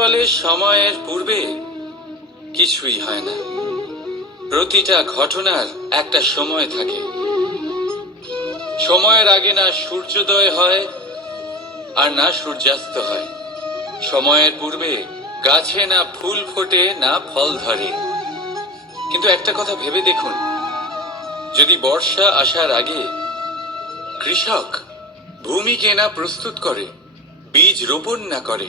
ফলে সময়ের পূর্বে কিছুই হয় না। প্রতিটা ঘটনার একটা সময় থাকে। সময়ের আগে না সূর্যোদয় হয়, আর না সূর্যাস্ত হয়। সময়ের পূর্বে গাছে না ফুল ফোটে, না ফল ধরে। কিন্তু একটা কথা ভেবে দেখুন, যদি বর্ষা আসার আগে কৃষক ভূমিকে না প্রস্তুত করে, বীজ রোপণ না করে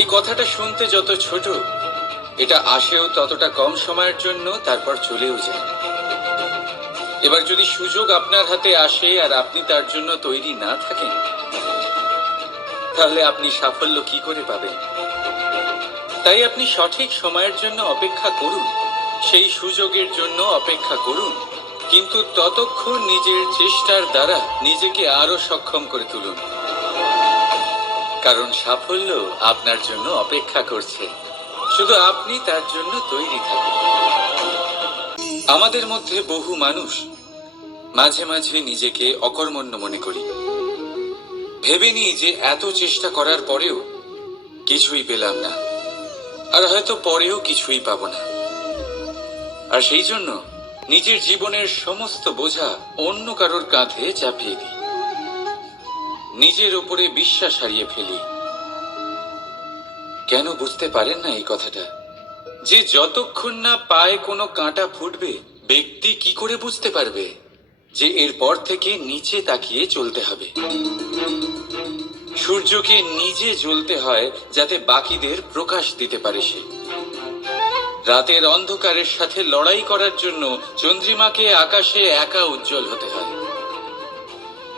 এই কথাটা শুনতে যত ছোট, এটা আসেও ততটা কম সময়ের জন্য তারপর চলেও যায়। এবার যদি সুযোগ আপনার হাতে আসে আর আপনি তার জন্য তৈরি না থাকেন, তাহলে আপনি সাফল্য কি করে পাবেন? তাই আপনি সঠিক সময়ের জন্য অপেক্ষা করুন, সেই সুযোগের জন্য অপেক্ষা করুন, কিন্তু ততক্ষণ নিজের চেষ্টার দ্বারা নিজেকে আরও সক্ষম করে তুলুন। কারণ সাফল্য আপনার জন্য অপেক্ষা করছে। শুধু আপনি তার জন্য তৈরি থাকুন। আমাদের মধ্যে বহু মানুষ মাঝে মাঝে নিজেকে অকর্মণ্য মনে করি। ভেবে নিই যে এত চেষ্টা করার পরেও কিছুই পেলাম না। আর হয়তো পরেও কিছুই পাবো না। আর সেই জন্য নিজের জীবনের সমস্ত বোঝা অন্য কারোর কাঁধে চাপিয়ে দিই। নিজের উপরে বিশ্বাস হারিয়ে ফেলি। কেন বুঝতে পারেন না এই কথাটা? যে যতক্ষণ না পায়ে কোনো কাঁটা ফুটবে, ব্যক্তি কি করে বুঝতে পারবে যে এরপর থেকে নিচে তাকিয়ে চলতে হবে? সূর্যকে নিজে জ্বলতে হয় যাতে বাকিদের প্রকাশ দিতে পারে সে। রাতের অন্ধকারের সাথে লড়াই করার জন্য চন্দ্রিমাকে আকাশে একা উজ্জ্বল হতে হয়।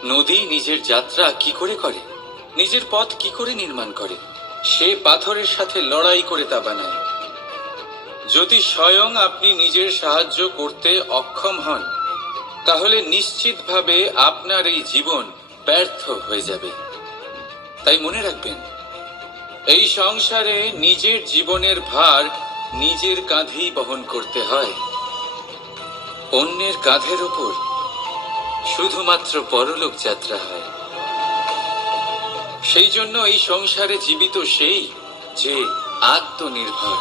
নদী নিজের যাত্রা কি করে করে? নিজের পথ কি করে নির্মাণ করে? সে পাথরের সাথে লড়াই করে তা বানায়। যদি স্বয়ং আপনি নিজের সাহায্য করতে অক্ষম হন, তাহলে নিশ্চিতভাবে আপনার এই জীবন ব্যর্থ হয়ে যাবে। তাই মনে রাখবেন, এই সংসারে নিজের জীবনের ভার নিজের কাঁধেই বহন করতে হয়। অন্যের কাঁধের ওপর শুধুমাত্র পরলোক যাত্রা হয়। সেই জন্য এই সংসারে জীবিত সেই যে আত্মনির্ভর।